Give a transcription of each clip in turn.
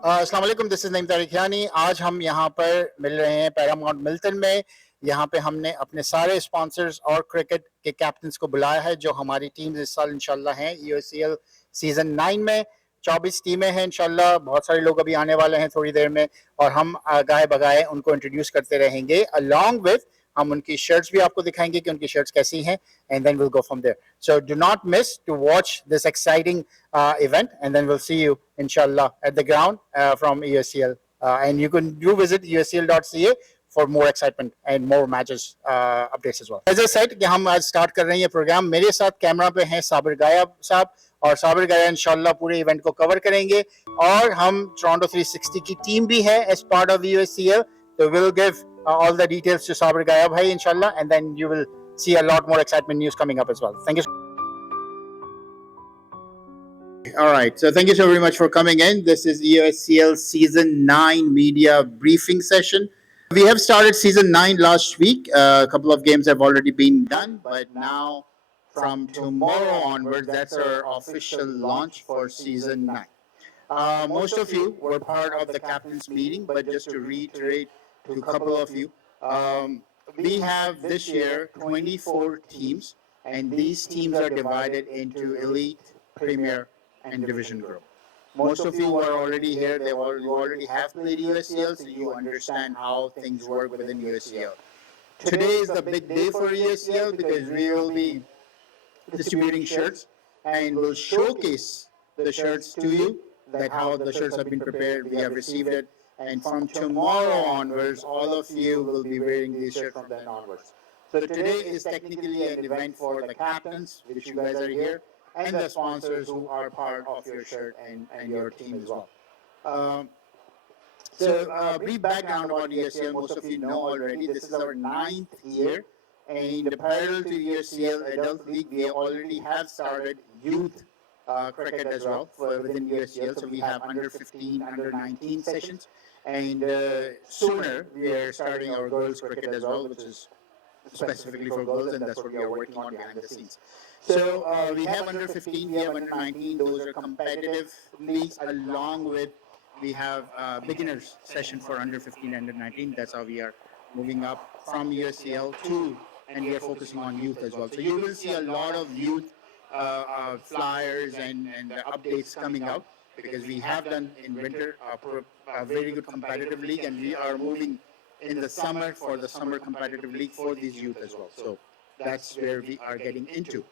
अस्सलाम वालेकुम, this is Naeem तारिखियानी। आज हम यहाँ पर मिल रहे हैं पैरामाउंट मिल्टन में। यहाँ पे हमने अपने सारे स्पॉन्सर्स और क्रिकेट के कैप्टन्स को बुलाया है जो हमारी टीम्स इस साल इंशाल्लाह हैं EOSCL सीजन 9 में। 24 टीमें हैं इंशाल्लाह। बहुत सारे लोग अभी आने वाले हैं थोड़ी देर में और हम गाए बगाए उनको इंट्रोड्यूस करते रहेंगे। अलॉन्ग विथ हम उनकी शर्ट्स भी आपको दिखाएंगे कि उनकी शर्ट्स कैसी हैं, and then will go from there. So do not miss to watch this exciting event, and then we'll see you inshallah at the ground from EOSCL, and you can do visit EOSCL.ca for more excitement and more matches updates as well. As I said कि हम आज start कर रहे हैं ये programme. मेरे साथ camera पे हैं साबिर गाया साहब, और साबिर गाया इंशाल्लाह पूरे इवेंट को कवर करेंगे। और हम टोरंटो 360 की टीम भी है as part of EOSCL, so we'll give all the details to Sabir Gaya bhai inshallah, and then you will see a lot more excitement news coming up as well. Thank you. All right, so thank you so very much for coming in. This is EOSCL Season 9 media briefing session. We have started Season 9 last week. A couple of games have already been done, but now from tomorrow onwards, that's our official launch for Season 9. Most of you were part of the captain's meeting, but just to reiterate to a couple of you, we have this year 24 teams, and these teams are divided into elite, premier, and division group. Most of you are already here. You already have played EOSCL, so you understand how things work within EOSCL. Today is the big day for EOSCL because we will be distributing shirts, and we'll showcase the shirts to you, that how the shirts have been prepared. We have received it, and from tomorrow onwards, all of you will be wearing these shirts from then onwards. So today is technically an event for the captains, which you guys are here, and the sponsors who are part of your shirt and your team as well. So brief background about EOSCL, most of you know already. This is our 9th year, and parallel to EOSCL Adult League, we already have started youth cricket as well within EOSCL. So we have under 15, under 19 sessions, and sooner we are starting our girls cricket as well, which is specifically for girls, and that's what we are working on behind the scenes. So we have under 15, we have under 19. Those are competitive leagues. Along with, we have beginners session for under 15 and under 19. That's how we are moving up from EOSCL to, and we are focusing on youth as well. So you will see a lot of youth flyers and updates coming out, because we have done in winter a very good competitive league, and we are moving in the summer for the summer competitive league for these youth as well. So that's where we are getting into.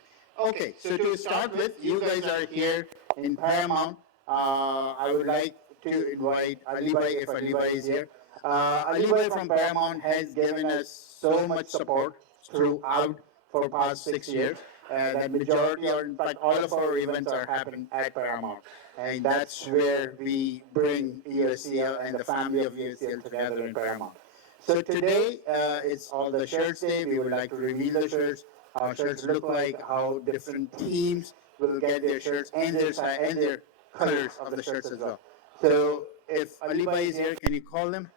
Okay, so to start with, you guys are here in Paramount. I would like to invite Ali Bhai, if Ali Bhai is here. Ali Bhai from Paramount has given us so much support throughout for past 6 years. The majority, or in fact all of our events are happening at Paramount. And that's where we bring EOSCL and the family of EOSCL together in Paramount. So today, it's all the shirts day. We would like to reveal the shirts, how shirts look like, how different teams will get their shirts and their colors of the shirts as well. So if Ali Bhai is here, can you call him?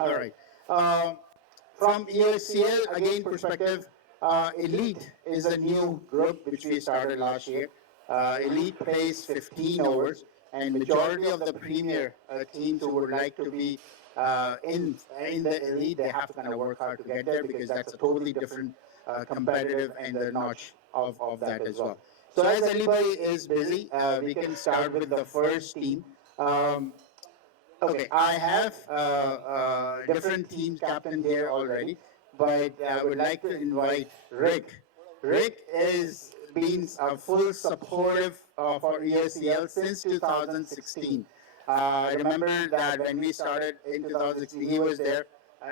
All right. From EOSCL, again, perspective, Elite is a new group which we started last year. Elite plays 15 overs, and majority of the premier teams who would like to be in the elite, they have to kind of work hard to get there, because that's a totally different competitive and the notch of that as well. So as Ali Bhai is busy, we can start with the first team. Okay, I have different teams captain here already, but I would like to invite Rick. Rick is been a full supportive for EOSCL since 2016. I remember that when we started in 2016, he was there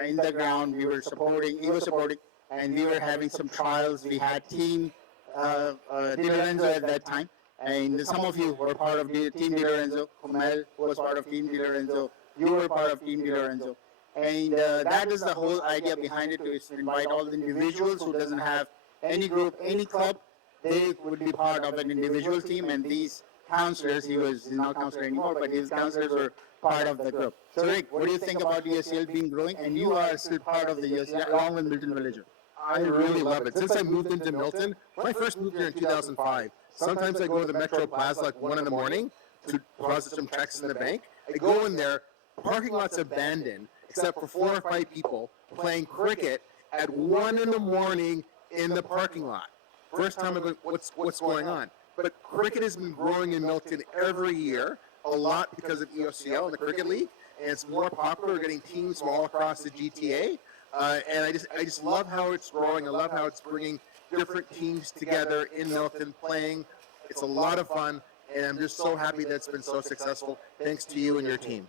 in the ground. We were supporting, he was supporting, and we were having some trials. We had Team Di Lorenzo at that time, and some of you were part of Team Di Lorenzo. Kumel was part of Team Di Lorenzo. You were part of Team Di Lorenzo. And that is the whole idea behind it, to invite all the individuals who doesn't have any group, any club. They would be part of an individual team, and these counselors, he's not counselor anymore, but his counselors were part of the group. So Rick, what do you think about EOSCL being growing? And you are still part of the EOSCL along with Milton Villager. I really love it. Since I moved into Milton, when I first moved here in 2005, sometimes I go to the Metro Plaza like 1 in the morning to deposit some checks in the bank, I go in there, parking lot's abandoned, except for 4 or 5 people playing cricket at 1 in the morning in the parking lot. First time I'm going, what's going on? But cricket has been growing in Milton every year, a lot because of EOSCL and the Cricket League, and it's more popular. We're getting teams from all across the GTA, and I just love how it's growing. I love how it's bringing different teams together in Milton playing. It's a lot of fun, and I'm just so happy that it's been so successful. Thanks to you and your team.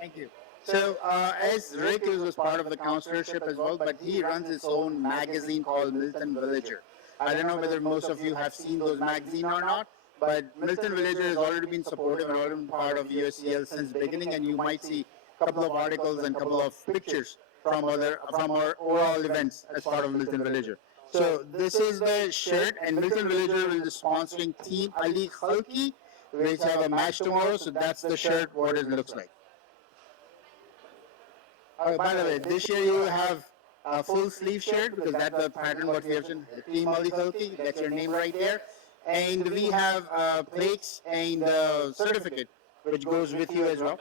Thank you. So, as Rick was part of the counselorship as well, but he runs his own magazine called Milton Villager. I don't know whether most of you have seen those magazines or not, but Milton Villager has already been supportive and already been part of USCL since beginning, and you might see a couple of articles and a couple of pictures from our overall events as part of Milton Villager. So this is the shirt, and Milton Villager will be sponsoring Team Ali Khalki, which have a match tomorrow. So that's the shirt, what it looks like. By the way, this year you have a full sleeve shirt because that's the pattern what we have seen. Team Ali Khalki, that's your name right there. And we have plates and certificate which goes with you as well.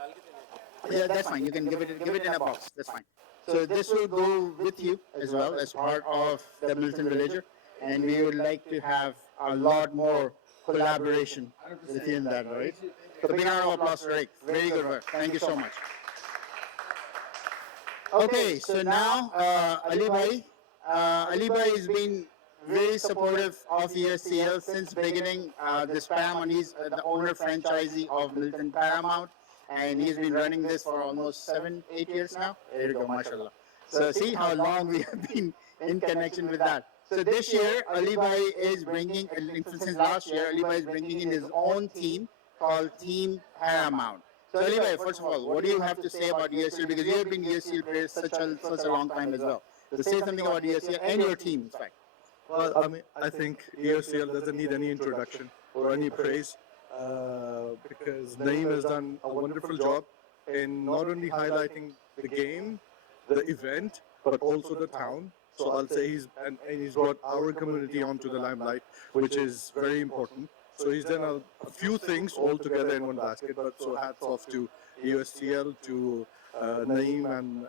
Yeah, that's fine. You can give it in a box. That's fine. So this will go with you as well as part of the Milton Villager, and we would like to have a lot more collaboration with you in that, right? So big round of applause for Rick. Very good work. Thank you so much. Okay, so now Ali Bhai. Ali Bhai has been very supportive of EOSCL since beginning. This Paramount, he's the owner franchisee of Milton Paramount, and he's been running this for almost 7-8 years now. There you go, mashallah. So see how long we have been in connection with that. So this year, Ali Bhai is bringing, since last year, Ali Bhai is bringing in his own team called Team Paramount. So Ali Bhai, first of all, what do you have to say about EOSCL? Because you have been EOSCL player such a long time as well. So say something about EOSCL and your team, in fact. Well, I mean, I think EOSCL doesn't need any introduction or any praise because Naeem has done a wonderful job in not only highlighting the game, the event, but also the town. So I'll say he's brought our community onto the limelight, which is very important. So he's done a few things all together in one basket. But so hats off to EOSCL, to Naeem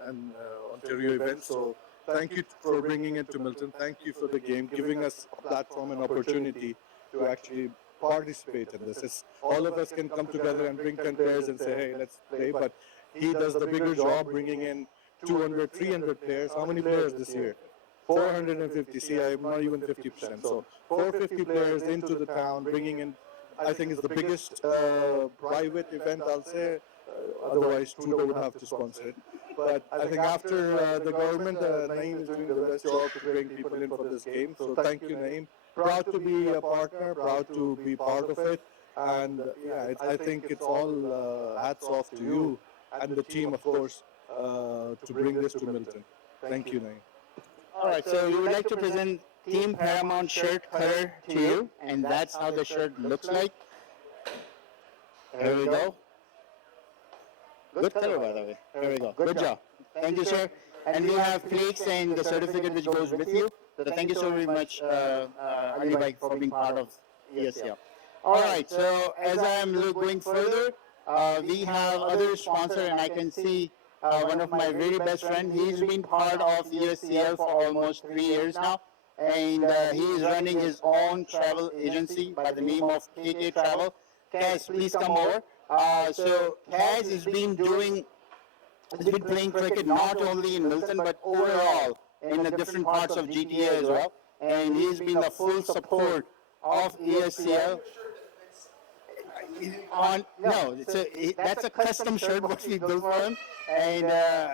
and Ontario events. So thank you for bringing it to Milton. Thank you for the game, giving us a platform and opportunity to actually participate in this. All of us can come together and bring 10 players and say, hey, let's play. But he does the bigger job, bringing in 200, 300 players. How many players this year? 450. See, I'm not even 50%. So 450 players into the town, bringing in, I think it's the biggest private event, I'll say. Otherwise, Trudeau would have to sponsor it. But I think after the government, Naeem is doing the best job to bring people in for this game. So thank you, Naeem. Proud to be a partner, proud to be part of it. And yeah, I think it's all hats off to you and the team, of course, to bring this to Milton. Thank you, Naeem. All right, so we would like to present Team Paramount shirt color to you, and that's how the shirt looks like. Here we go. Good color, by the way. Here we go. Good job. Thank you, sir. And we have plaques and the certificate which goes with you. So thank you so very much, Ali Bhai, for being part of EOSCL. All right, so as I am going further, we have other sponsor, and I can see one of my very best friend. He's been part of EOSCL for almost 3 years now, and he is running his own travel agency by the name of KK Travel. Kaz, please come over. So Kaz has been playing cricket not only in Milton but overall in the different parts of GTA as well, and he's been the full support of EOSCL. That's a custom shirt what we built for him, and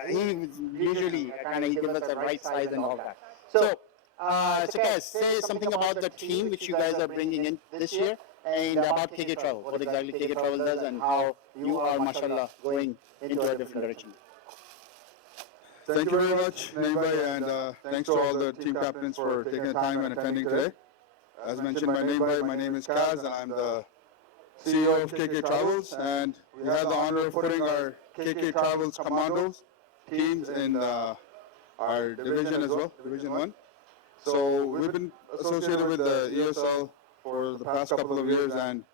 he usually he gives us the right size and all that. So, Kaz, say something about the team which you guys are bringing in this year, and about KK Travel, what exactly KK Travel does, and how you are, mashallah, going into a different direction. Thank you very much, Naeem, and thanks to all the team captains for taking the time and attending today. As mentioned by Naeem, my name is Kaz, and I'm the CEO of KK Travels, and we have the honor of putting our KK Travels Commandos teams in our division as well, Division 1. So we've been associated with the EOSL for the past couple of years, and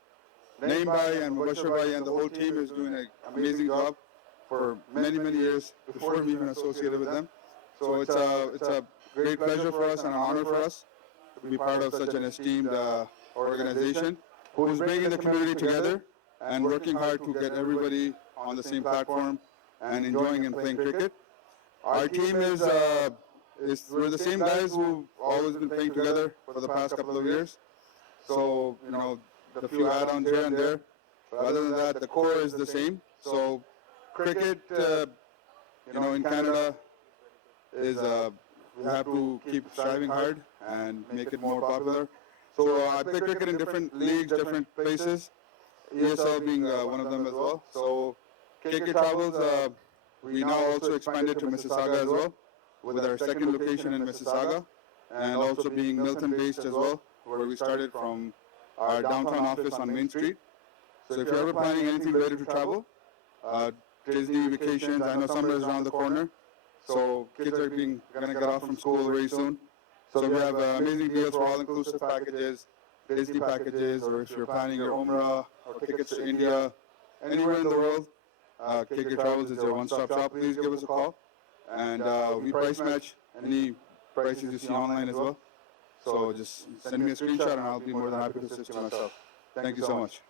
Naim Bhai and Mubashir Bhai and the whole team is doing an amazing job for many, many years before we even associated with them. So it's a great pleasure for us and an honor for us to be part of such an esteemed organization who is bringing the community together and working hard to get everybody on the same platform and enjoying and playing cricket. Our team is we're the same guys who've always been playing together for the past couple of years. So, the few add-ons here and there. But other than that, the core is the same. So cricket, in Canada is we have to keep striving hard and make it more popular. So I play cricket in different leagues, different places. ESL being one of them as well. So KK Travels, we now also expanded to Mississauga as well, with our second location in Mississauga, and also being Milton based as well, where we started from our downtown office on Main Street. So if you're ever planning anything related to travel, Disney vacations, I know summer is around the corner, so kids are going to get off from school very soon. So we have amazing deals for all-inclusive packages, Disney packages, or if you're planning your Umrah or tickets to India, anywhere in the world, KK Travels is your one-stop shop. Please give us a call. And we price match any prices you see online as well. So just send me a screenshot and I'll be more than happy to assist you myself. Thank you so much.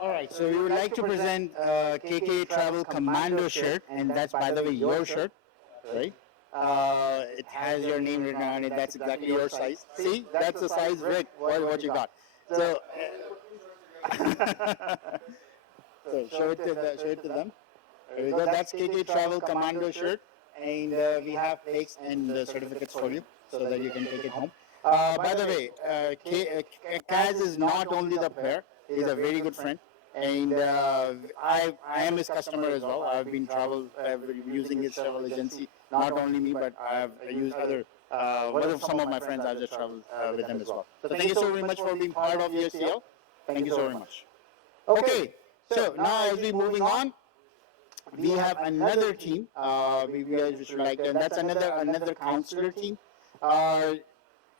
All right, so we would like to present KK Travel Commando shirt, and that's, by the way, your shirt, right? It has your name written on it. That's exactly your size. See, that's the size, Rick, what you got. So, so show it to them. There we go. That's KK Travel Commando shirt, and we have plaques and certificates for you so that you can take it home. By the way, Kaz is not only the player; he's a very good friend, and I am his customer as well. I've been using his travel agency. Not only me, but I've used some of my friends. I've just traveled with them as well. So thank you so very much for being part of EOSCL. Thank you so very much. Okay, so now as we're moving on, we have another team. We should like, and that's another counselor team.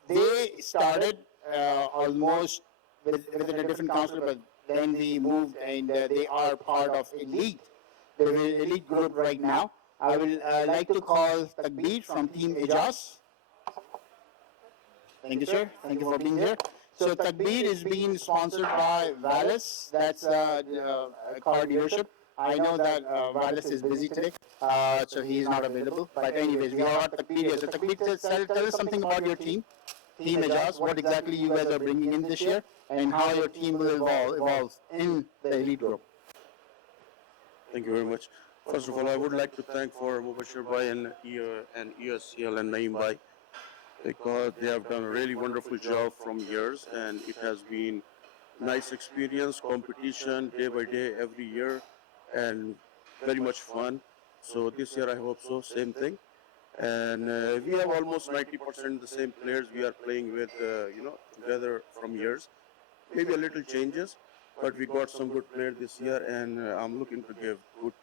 They started almost within a different counselor, but then we moved, and they are part of elite. They're the elite group right now. I will like to call Takbir from Team Ijaz. Thank you, sir. Thank you for being here. So Takbir is being sponsored by Valis. That's a car dealership. I know that Valis is busy today, so he is not available. But anyways, we have Takbir here. So Takbir, tell us something about your team, Team Ijaz, what exactly you guys are bringing in this year, and how your team will evolve in the elite group. Thank you very much. First of all, I would like to thank for Mubashir Bhai and EOSCL and Naim Bhai, because they have done a really wonderful job from years, and it has been nice experience, competition day by day every year, and very much fun. So this year I hope so, same thing. And we have almost 90% the same players we are playing with, together from years. Maybe a little changes, but we got some good players this year, and I'm looking to give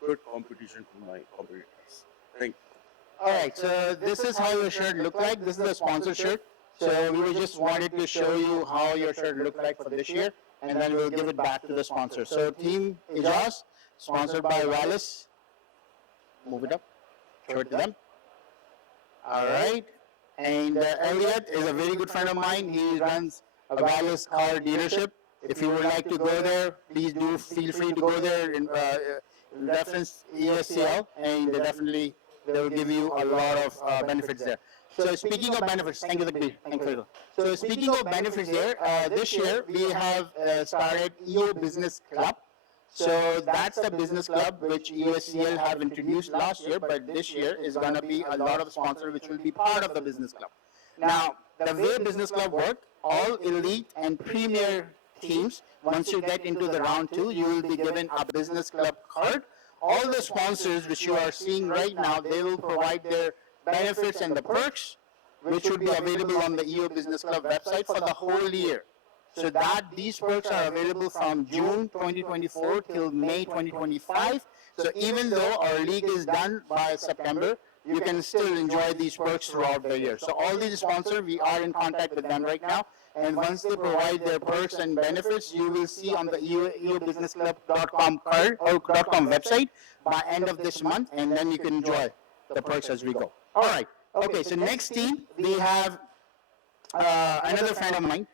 good competition to my competitors. Thank you. All right, so this is how your shirt look like. This is the sponsor shirt. So we just wanted to show you how your shirt looked like for this year, and then we'll give it back to the sponsor. So Team Ijaz, sponsored by Valis. Move it up. Show it to them. All right. And Elliot is a very good friend of mine. He runs a Valis car dealership. If you would like to go there, please do feel free to go there and reference EOSCL, and definitely they will give you a lot of benefits there. So speaking of benefits, thank you, Takbir. Thank you. So speaking of benefits here, this year we have started EO Business Club. So that's the business club which EOSCL have introduced last year, but this year is going to be a lot of sponsors which will be part of the business club. Now, the way business club work, all elite and premier teams, once you get into the round 2, you will be given a business club card. All the sponsors which you are seeing right now, they will provide their benefits and the perks, which will be available on the EO Business Club website for the whole year. So that these perks are available from June 2024 till May 2025. So even though our league is done by September, you can still enjoy these perks throughout the year. So all these sponsors, we are in contact with them right now. And once they provide their perks and benefits, you will see on the eobusinessclub.com card or .com website by end of this month, and then you can enjoy the perks as we go. All right. Okay. So next team we have another friend of mine.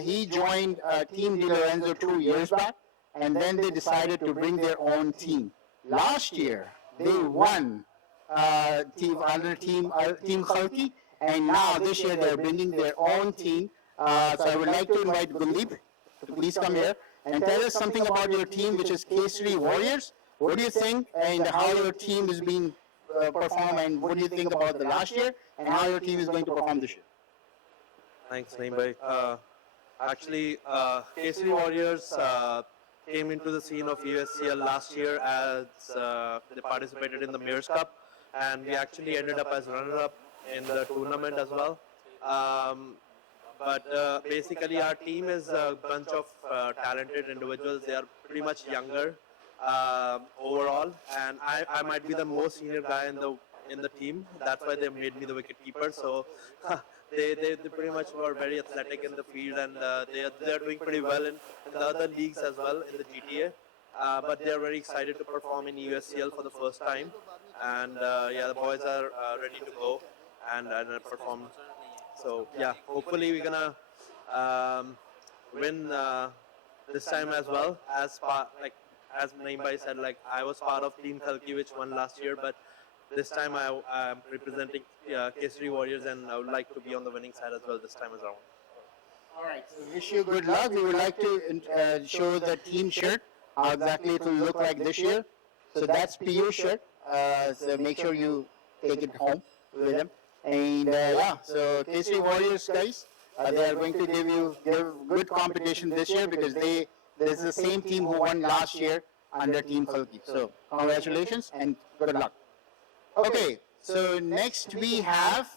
He joined Team Di Lorenzo 2 years back, and then they decided to bring their own team. Last year they won Team Khalki, and now this year they're bringing their own team. So I would like to invite Guldeep to please come here and tell us something about your team, which is Kesari Warriors. What do you think, and how your team is being performed, and what do you think about the last year, and how your team is going to perform this year? Thanks, Naeem bhai. Actually, Kesari Warriors came into the scene of EOSCL last year as they participated in the Mayor's Cup, and we actually ended up as runner-up in the tournament as well. But basically, our team is a bunch of talented individuals. They are pretty much younger overall, and I might be the most senior guy in the team. That's why they made me the wicket keeper. So they pretty much were very athletic in the field, and they are doing pretty well in the other leagues as well in the GTA. But they are very excited to perform in EOSCL for the first time, and yeah, the boys are ready to go and perform. So yeah, hopefully we're gonna win this time as well. As Naeem bhai said, like I was part of Team Khalki which won last year, but this time I'm representing Kesari Warriors, and I would like to be on the winning side as well this time as around. All right. So wish you good luck. We would like to show the team shirt, how exactly it will look like this year. So that's PU shirt. So make sure you take it home with them. And yeah, so Kesari Warriors guys, they are going to give good competition this year, because this is the same team who won last year under Team Khalki. So congratulations and good luck. Okay, so next we have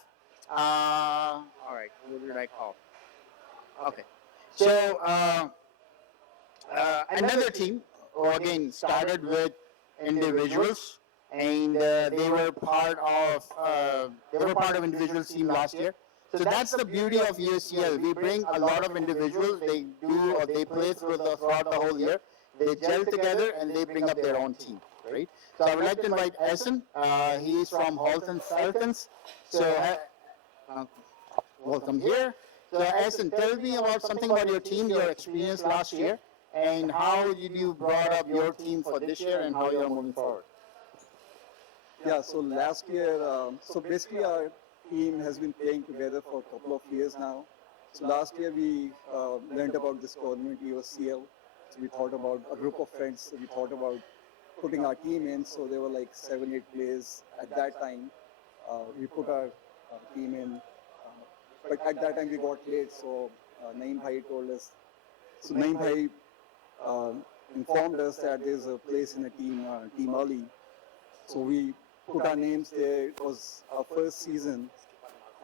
all right, who did I call? Okay, so another team who again started with individuals, and they were part of individuals team last year. So that's the beauty of EOSCL. We bring a lot of individuals. They play throughout the whole year. They gel together and they bring up their own team, right? So I would like to invite Essen. He is from Halton Falcons. So welcome here. So Essen, tell me about something about your team, your experience last year, and how did you brought up your team for this year, and how you're moving forward. Yeah, so last year, so basically our team has been playing together for a couple of years now. So last year we learned about this tournament, EOSCL. So we thought about a group of friends, so we thought about putting our team in. So there were like 7-8 players at that time. We put our team in, but at that time we got late, so Naeem bhai told us. So Naeem bhai informed us that there's a place in a team early. So we put our names there. It was our first season,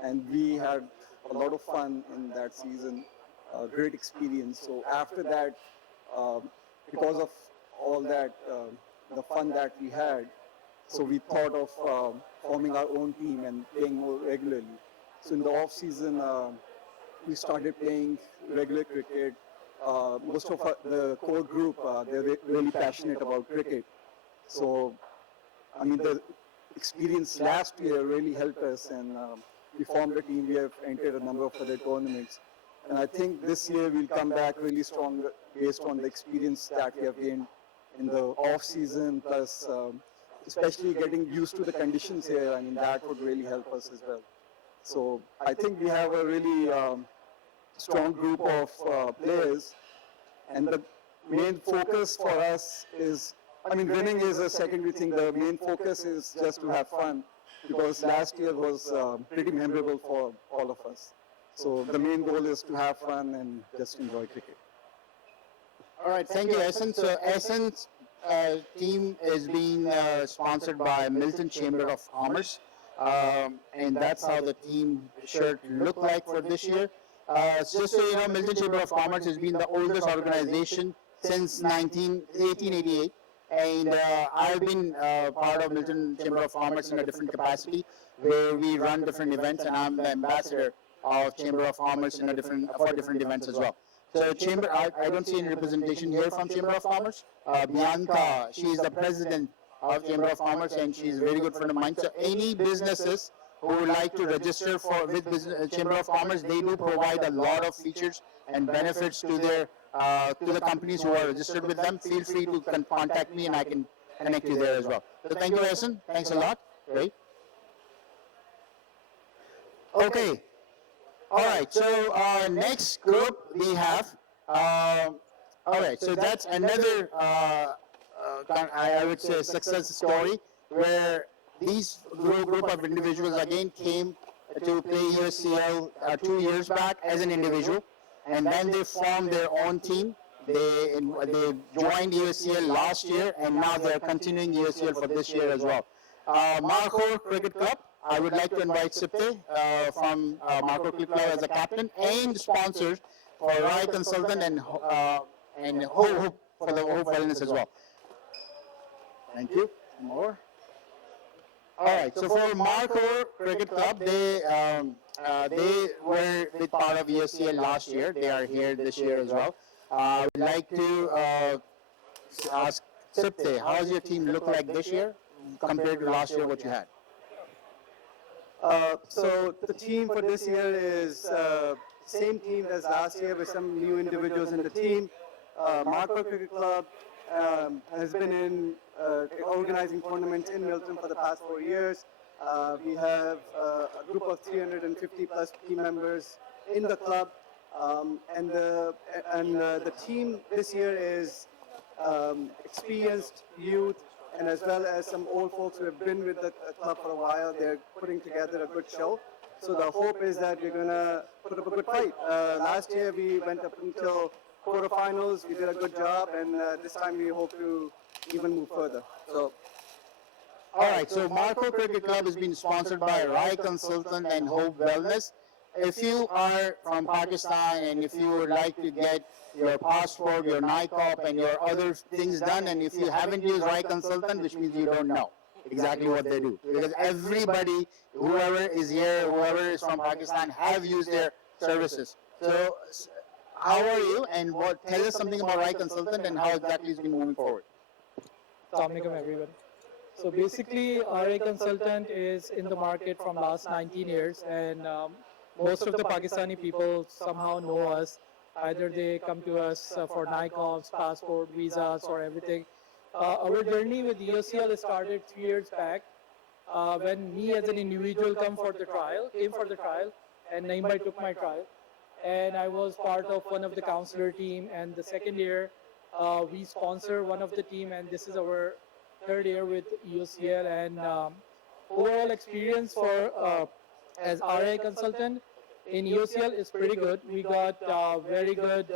and we had a lot of fun in that season. Great experience. So after that, because of all that, the fun that we had, so we thought of forming our own team and playing more regularly. So in the off season, we started playing regular cricket. Most of the core group, they're really passionate about cricket. So I mean, the experience last year really helped us, and we formed a team. We have entered a number of other tournaments, and I think this year we'll come back really strong based on the experience that we have gained in the off season, plus especially getting used to the conditions here. I mean, that would really help us as well. So I think we have a really strong group of players, and the main focus for us is, I mean, winning is a secondary thing. The main focus is just to have fun, because last year was pretty memorable for all of us. So the main goal is to have fun and just enjoy cricket. All right, thank you, Essen. So Essen's team is being sponsored by Milton Chamber of Commerce, and that's how the team shirt look like for this year. Just so you know, Milton Chamber of Commerce has been the oldest organization since 1888, and I've been part of Milton Chamber of Commerce in a different capacity, where we run different events, and I'm the ambassador of Chamber of Commerce in a different events as well. So Chamber, I don't see any representation here from Chamber of Commerce. Bianca, she is the president of Chamber of Commerce, and she's a very good friend of mine. So any businesses who would like to register for with Chamber of Commerce, they do provide a lot of features and benefits to their to the companies who are registered with them. Feel free to contact me, and I can connect you there as well. So thank you, Essen. Thanks a lot. Great. Okay. All right. So next group we have. All right. So that's another I would say success story where these group of individuals again came to play EOSCL 2 years back as an individual, and then they formed their own team. They joined EOSCL last year, and now they're continuing EOSCL for this year as well. Marco Cricket Club, I would like to invite Sipte from Marco Cricket Club as a captain and sponsors for Rai Consultant and Hope for the Hope Wellness as well. Thank you. More. All right. So for Marco Cricket Club, they were with part of EOSCL last year. They are here this year as well. I would like to ask Sipte, how does your team look like this year compared to last year? What you had? So the team for this year is same team as last year with some new individuals in the team. Marco Cricket Club has been in organizing tournaments in Milton for the past 4 years. We have a group of 350 plus team members in the club, and the team this year is experienced youth, and as well as some old folks who have been with the club for a while. They're putting together a good show. So the hope is that we're gonna put up a good fight. Last year we went up until quarterfinals. We did a good job, and this time we hope to even move further. So. All right, so Marco Cricket Club has been sponsored by Rai Consultant and Hope Wellness. If you are from Pakistan and if you would like to get your passport, your NICOP, and your other things done, and if you haven't used Rai Consultant, which means you don't know exactly what they do. Because everybody, whoever is here, whoever is from Pakistan, have used their services. So how are you, and tell us something about Rai Consultant and how exactly it's been moving forward. Assalamualaikum everyone. So basically, RA Consultant is in the market from last 19 years, and most of the Pakistani people somehow know us. Either they come to us for NICOPs, passport, visas, or everything. Our journey with EOSCL started 3 years back when me as an individual came for the trial, and Naimbai took my trial. And I was part of one of the counselor team, and the second year we sponsor one of the team, and this is our third year with EOSCL, and overall experience for as RA consultant in EOSCL is pretty good. We got very good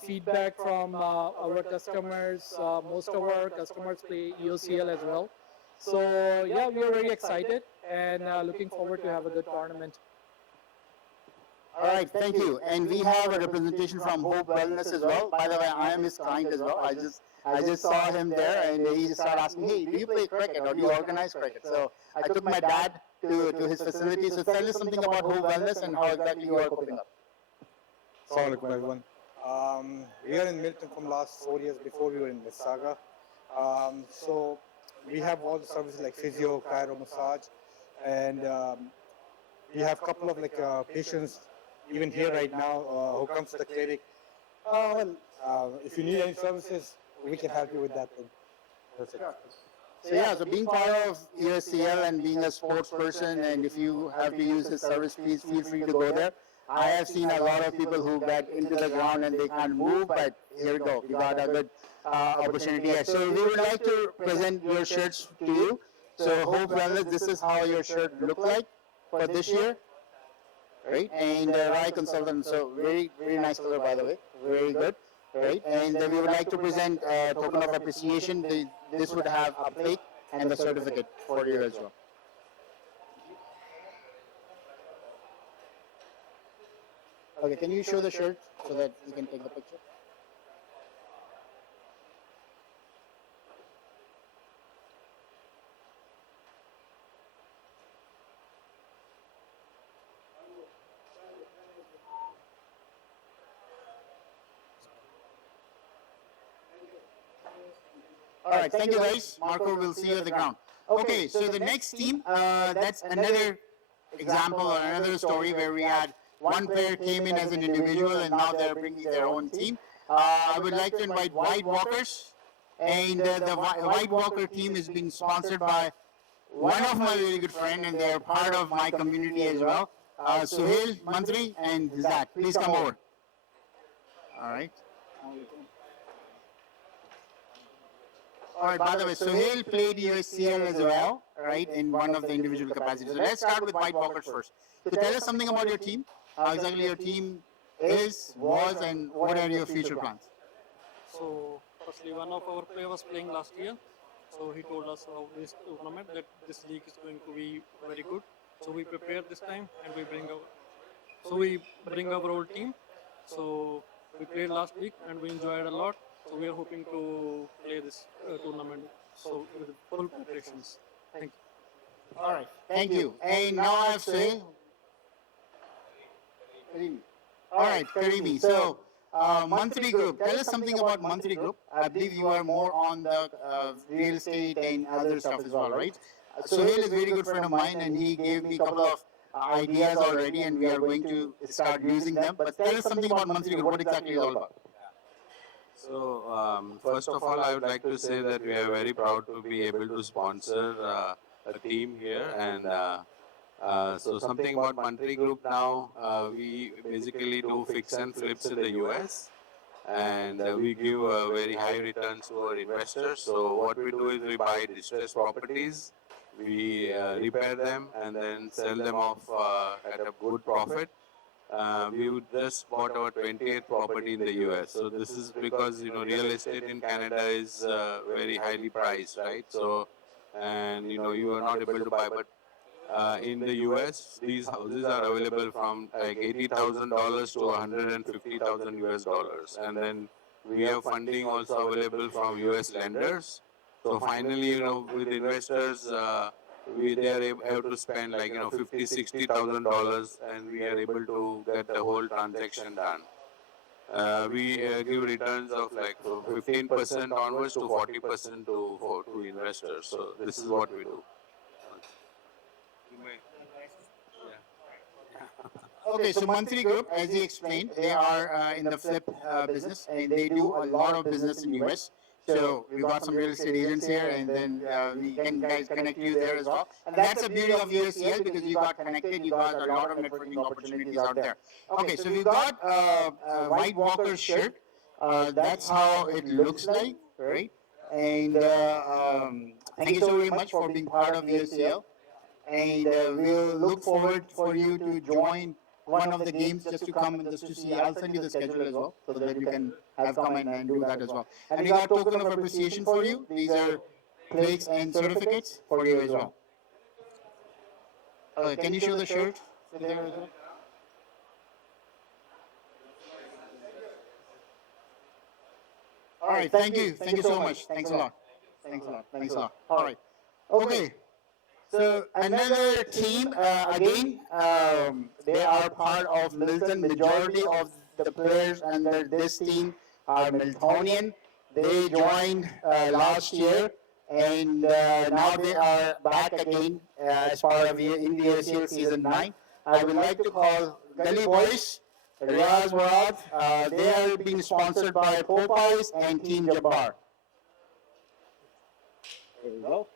feedback from our customers. Most of our customers play EOSCL as well. So yeah, we are very excited and looking forward to have a good tournament. All right, thank you. And we have a representation from Hope Wellness as well. By the way, I am his client as well. I just saw him there, and he just started asking, hey, do you play cricket or do you organize cricket? So I took my dad to his facility. So tell us something about Hope Wellness and how exactly you are coping up. Assalamualaikum everyone. We are in Milton from last 4 years. Before we were in Mississauga. So we have all the services like physio, chiro, massage, and we have a couple of patients even here right now who comes to the clinic. If you need any services, we can help you with that thing. That's it. So yeah, so being part of EOSCL and being a sports person, and if you have to use his service, please feel free to go there. I have seen a lot of people who get into the ground and they can't move, but here we go. We got a good opportunity here. So we would like to present your shirts to you. So Hope Wellness, this is how your shirt look like for this year. Right, and Rai Consultant, so very nice color, by the way, very good, right? And we would like to present a token of appreciation. This would have a plate and the certificate for you as well. Okay, can you show the shirt so that we can take the picture? All right, thank you guys. Marco, we'll see you at the ground. Okay, so the next team, that's another example or another story where we had one player came in as an individual and now they're bringing their own team. I would like to invite White Walkers, and the White Walker team is being sponsored by one of my really good friends, and they're part of my community as well. Suhail Mantri and Zach, please come over. All right. All right, by the way, Suhail played EOSCL as well, right, in one of the individual capacities. So let's start with White Walkers first. So tell us something about your team, how exactly your team is, was, and what are your future plans? So, firstly, one of our players was playing last year. So he told us how this tournament that this league is going to be very good. So we prepared this time and we bring our whole team. So we played last week and we enjoyed a lot. So we are hoping to play this tournament. So with full preparations. Thank you. All right, thank you. And now I have Suhail. All right, Karimi. So, monthly group. Tell us something about monthly group. I believe you are more on the real estate and other stuff as well, right? Suhail is a very good friend of mine, and he gave me a couple of ideas already, and we are going to start using them. But tell us something about monthly group. What exactly is it all about? So, first of all, I would like to say that we are very proud to be able to sponsor a team here, and so something about Mantri Group now, we basically do fix and flips in the US, and we give very high returns to our investors. So what we do is we buy distressed properties, we repair them and then sell them off at a good profit. We would just bought our 28th property in the US. So this is because, real estate in Canada is very highly priced, right? So, and, you are not able to buy, but in the US, these houses are available from like $80,000 to $150,000 US dollars. And then we have funding also available from US lenders. So finally, with investors, they are able to spend like, $50,000, $60,000, and we are able to get the whole transaction done. We give returns of like 15% onwards to 40% to investors. So this is what we do. Okay, so monthly group, as he explained, they are in the flip business, and they do a lot of business in US. So we got some real estate agents here, and then we can guys connect you there as well. And that's the beauty of USCL, because you got connected, you got a lot of networking opportunities out there. Okay, so we got White Walker's shirt. That's how it looks like, right? And thank you so very much for being part of USCL. And we'll look forward for you to join one of the games just to come and just to see. I'll send you the schedule as well so that you can have come and do that as well. And we got token of appreciation for you. These are plates and certificates for you as well. Can you show the shirt there as well? All right, thank you. Thank you so much. Thanks a lot. Thanks a lot. Thanks a lot. All right. Okay. So another team, again, they are part of Milton. Majority of the players under this team are Miltonian. They joined last year, and now they are back again as part of in the EOSCL Season 9. I would like to call Gully Boys, Riaz Murad. They are being sponsored by Popeyes and Team Jabbar. There we go.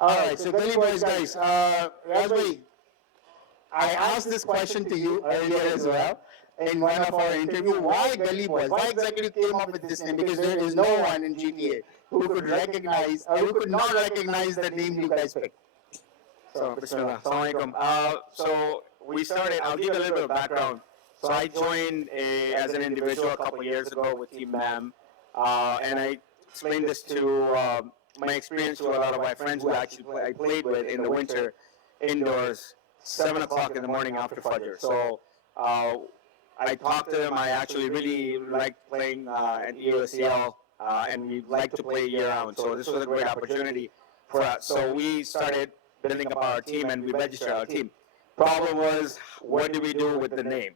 All right, so Gully Boys, guys, Razbhai, I asked this question to you earlier as well in one of our interviews. Why Gully Boys? Why exactly came up with this name? Because there is no one in GTA who could recognize or who could not recognize the name you guys picked. So, Bismillah. Assalamualaikum. So we started, I'll give you a little bit of background. So I joined as an individual a couple years ago with Team MAM, and I explained this to my experience with a lot of my friends who actually I played with in the winter indoors, 7 o'clock in the morning after Fajr. So I talked to them. I actually really liked playing at EOSCL, and we like to play year round. So this was a great opportunity for us. So we started building up our team, and we registered our team. Problem was, what do we do with the name?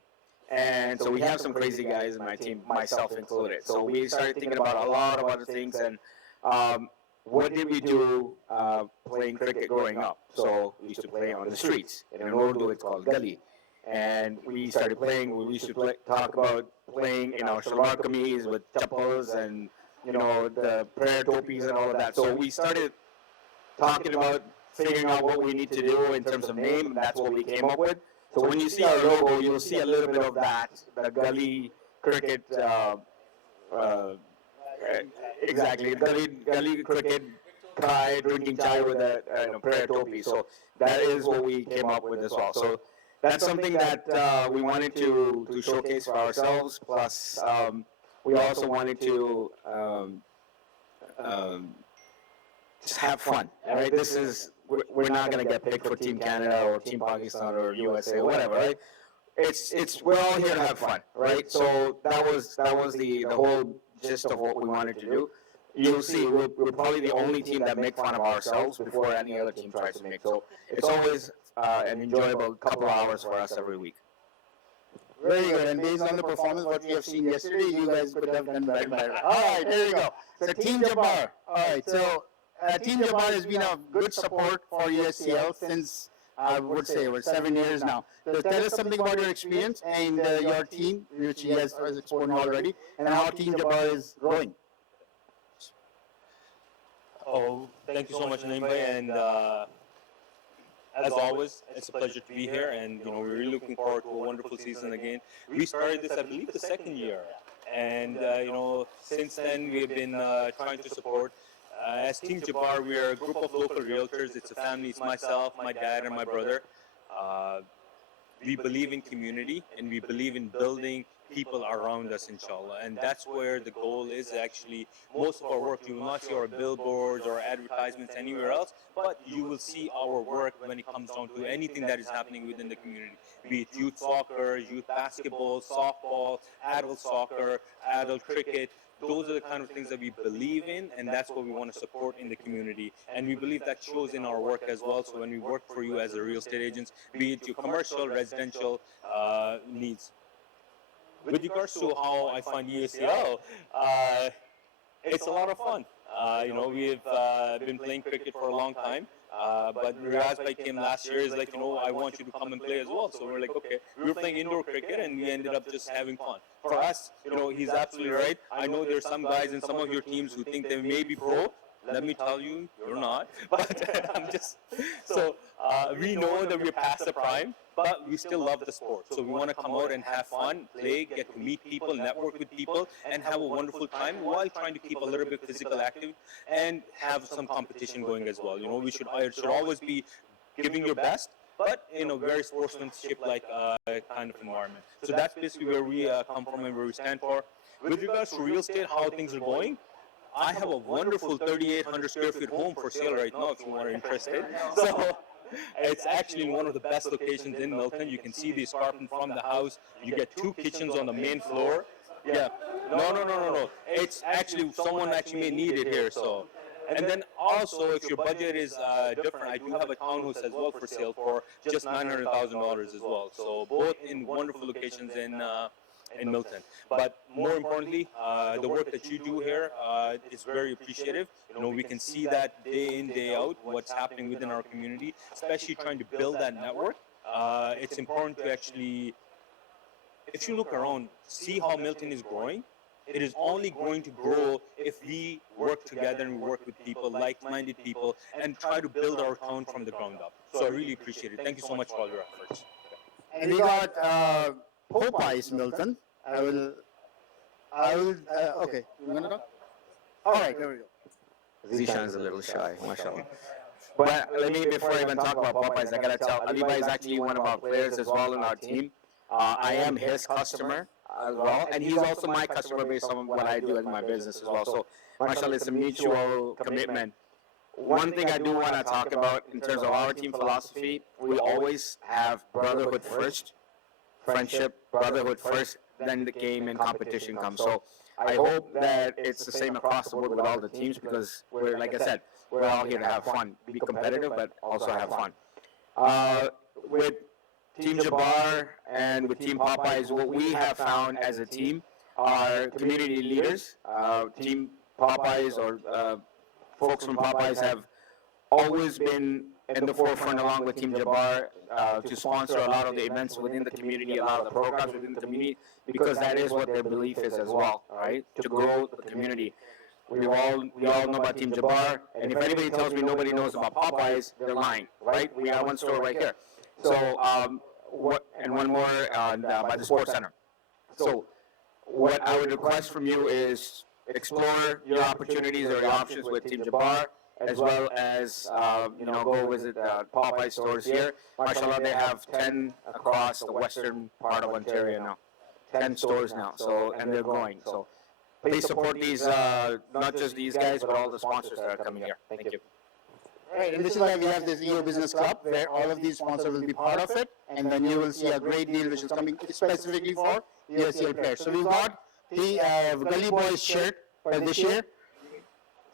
And so we have some crazy guys in my team, myself included. So we started thinking about a lot of other things, and What did we do playing cricket growing up? So we used to play on the streets. In Urdu, it's called gully. And we started playing. We used to talk about playing in our shalwar kameez with chappals and the prayer topis and all of that. So we started talking about figuring out what we need to do in terms of name, and that's what we came up with. So when you see our logo, you'll see a little bit of that, the gully cricket. Uh, exactly, gully cricket cry, drinking chai with a prayer topi. So that is what we came up with as well. So that's something that we wanted to showcase for ourselves. Plus, we also wanted to just have fun. Right? This is we're not going to get picked for Team Canada or Team Pakistan or USA or whatever. Right? It's we're all here to have fun. Right? So that was the whole gist of what we wanted to do. You'll see, we're probably the only team that make fun of ourselves before any other team tries to make. So it's always an enjoyable couple of hours for us every week. Very good. And based on the performance what we have seen yesterday, you guys could have done better. All right, there you go. So Team Jabbar. All right, so Team Jabbar has been a good support for EOSCL since I would say over 7 years now. So tell us something about your experience and your team, which you guys are exporting already, and how Team Jabbar is growing. Oh, thank you so much, Naeem bhai, and as always, it's a pleasure to be here, and we're really looking forward to a wonderful season again. We started this, I believe, the second year, and since then we've been trying to support. As Team Jabbar, we are a group of local realtors. It's a family. It's myself, my dad, and my brother. We believe in community, and we believe in building people around us, inshallah. And that's where the goal is actually. Most of our work, you will not see our billboards or advertisements anywhere else, but you will see our work when it comes down to anything that is happening within the community, be it youth soccer, youth basketball, softball, adult soccer, adult cricket. Those are the kind of things that we believe in, and that's what we want to support in the community. And we believe that shows in our work as well. So when we work for you as a real estate agents, be it your commercial, residential needs. With regards to how I find EOSCL, it's a lot of fun. We've been playing cricket for a long time, but Riaz Bhai came last year. Is like, I want you to come and play as well. So we're like, okay. We were playing indoor cricket, and we ended up just having fun. For us, he's absolutely right. I know there's some guys in some of your teams who think they may be pro. Let me tell you, you're not. But I'm just so we know that we're past the prime, but we still love the sport. So we want to come out and have fun, play, get to meet people, network with people, and have a wonderful time while trying to keep a little bit physical active and have some competition going as well. We should always be giving your best, but in a very sportsmanship-like kind of environment. So that's basically where we come from and where we stand for. With regards to real estate, how things are going, I have a wonderful 3,800 square feet home for sale right now if you are interested. So it's actually in one of the best locations in Milton. You can see the escarpment from the house. You get 2 kitchens on the main floor. Yeah. No. It's actually, someone actually may need it here. So, and then also, if your budget is different, I do have a townhouse as well for sale for just $900,000 as well. So both in wonderful locations in Milton. But more importantly, the work that you do here is very appreciative. We can see that day in, day out, what's happening within our community, especially trying to build that network. It's important to actually, if you look around, see how Milton is growing. It is only going to grow if we work together and we work with people, like-minded people, and try to build our town from the ground up. So I really appreciate it. Thank you so much for all your efforts. And we got Popeyes, Milton. I will, okay. You want to talk? All right, there we go. Zishan's a little shy, mashallah. But let me, before I even talk about Popeyes, I gotta tell, Ali Bhai is actually one of our players as well in our team. I am his customer as well, and he's also my customer based on what I do in my business as well. So, mashallah, it's a mutual commitment. One thing I do want to talk about in terms of our team philosophy, we always have brotherhood first, friendship, brotherhood first, then the game and competition comes. So I hope that it's the same across the board with all the teams because we're, like I said, we're all here to have fun, be competitive, but also have fun. With Team Jabbar and with Team Popeyes, what we have found as a team are community leaders. Team Popeyes or folks from Popeyes have always been in the forefront along with Team Jabbar to sponsor a lot of the events within the community, a lot of the programs within the community, because that is what their belief is as well, right? To grow the community. We all know about Team Jabbar, and if anybody tells me nobody knows about Popeyes, they're lying, right? We got one store right here. So, and one more by the Sports Center. So, what I would request from you is explore your opportunities or your options with Team Jabbar, as well as go visit Popeye stores here. Mashallah, they have 10 across the western part of Ontario now. 10 stores now, so, and they're growing. So please support these, not just these guys, but all the sponsors that are coming here. Thank you. Right, and this is why we have this EO Business Club, where all of these sponsors will be part of it, and then you will see a great deal which is coming specifically for EOSCL players. So we've got the Gully Boys shirt for this year.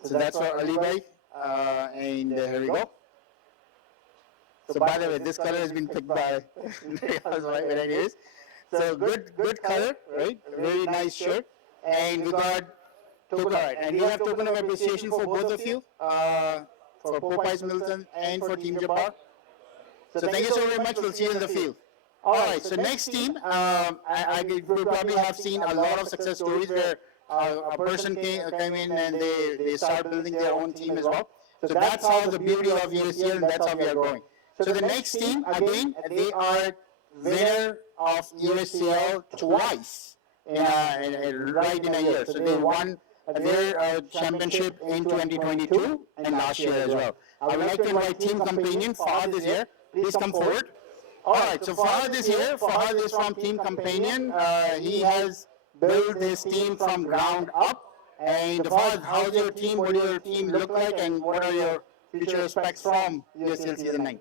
So that's for Ali Bhai, and here we go. So by the way, this color has been picked by whatever it is. So good color, right? Very nice shirt. And we got token, and we have token of appreciation for both of you. For Popeyes Milton and for Team Jabbar. So thank you so very much. We'll see you in the field. All right. So next team, I will probably have seen a lot of success stories where a person came in and they start building their own team as well. So that's how the beauty of EOSCL, and that's how we are growing. So the next team, again, they are winner of EOSCL twice right in a year. So they won their championship in 2022 and last year as well. I would like to invite Team Companion, Fahad is here. Please come forward. All right, so Fahad is here. Fahad is from Team Companion. He has built this team from ground up. And Fahad, how's your team? What does your team look like? And what are your future prospects from EOSCL Season 9?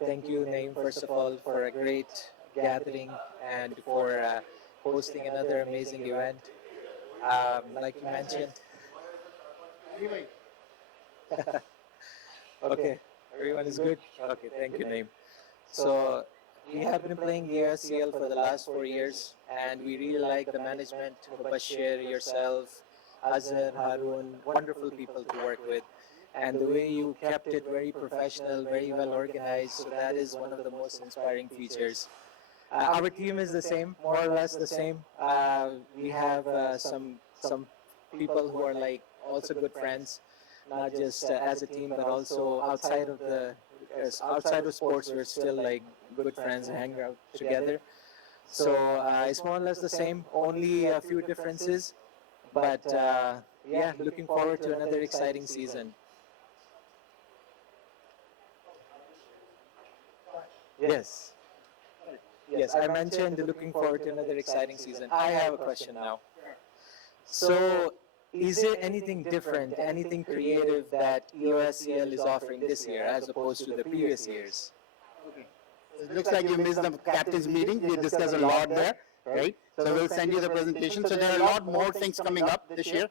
Thank you, Naeem, first of all, for a great gathering and for hosting another amazing event. Like you mentioned. Okay, everyone is good? Okay, thank you, Naeem. So, we have been playing EOSCL for the last 4 years, and we really like the management, Bashir, yourself, Azhar, Harun, wonderful people to work with. And the way you kept it very professional, very well organized, so that is one of the most inspiring features. Our team is the same, more or less the same. We have some people who are like also good friends, not just as a team, but also outside of sports. We're still like good friends, hang out together. So it's more or less the same, only a few differences. But yeah, looking forward to another exciting season. Yes. Yes, I mentioned looking forward to another exciting season. I have a question now. So, is there anything different, anything creative that EOSCL is offering this year as opposed to the previous years? It looks like you missed the captain's meeting. We discussed a lot there, right? So we'll send you the presentation. So there are a lot more things coming up this year.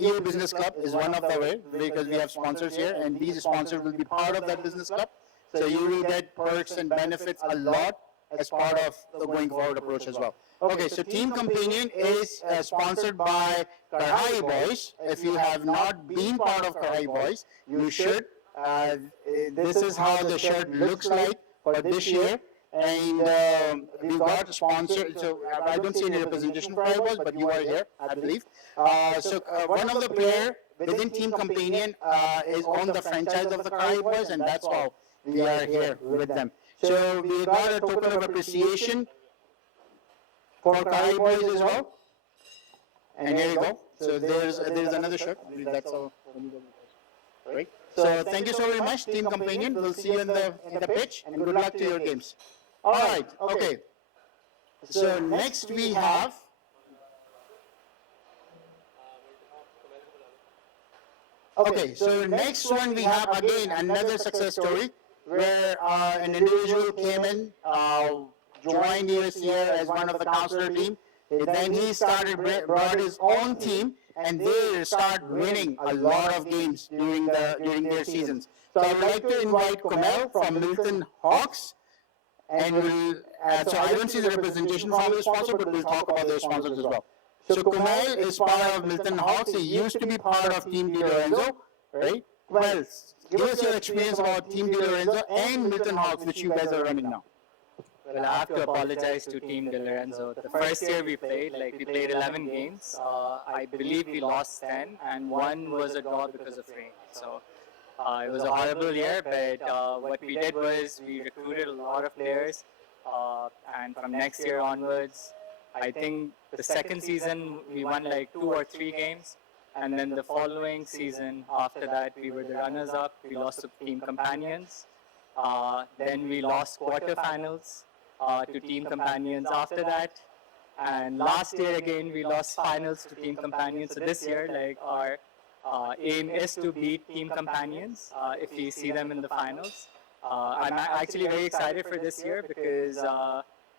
EO Business Club is one of the way, because we have sponsors here, and these sponsors will be part of that business club. So you will get perks and benefits a lot as part of the going forward approach as well. Okay, so Team Companion is sponsored by Karhai Boys. If you have not been part of Karhai Boys, you should. This is how the shirt looks like for this year. And we've got sponsored, so I don't see any representation for Karhai Boys, but you are here, I believe. So one of the players within Team Companion is on the franchise of the Karhai Boys, and that's how we are here with them. So we got a token of appreciation for Karhai Boys as well. And here you go. So there's another shirt. That's all. Right. So thank you so very much, Team Companion. We'll see you in the pitch, and good luck to your games. All right. Okay. So next we have. Okay. So next one we have again another success story, where an individual came in, joined EOSCL as one of the counselor team. Then he brought his own team, and they start winning a lot of games during their seasons. So I would like to invite Kumel from Milton Hawks, and so I don't see the representation from the sponsor, but we'll talk about their sponsors as well. So Kumail is part of Milton Hawks. He used to be part of Team Di Lorenzo, right? Well, give us your experience about Team Di Lorenzo and Milton Hawks, which you guys are running now. Well, I have to apologize to Team De Lorenzo. The first year we played, we played 11 games. I believe we lost 10, and one was a draw because of rain. So it was a horrible year, but what we did was we recruited a lot of players, and from next year onwards, I think the second season we won like 2 or 3 games, and then the following season after that we were the runners-up. We lost to Team Companions. Then we lost quarterfinals to Team Companions after that. And last year again we lost finals to Team Companions. So this year, our aim is to beat Team Companions if we see them in the finals. I'm actually very excited for this year because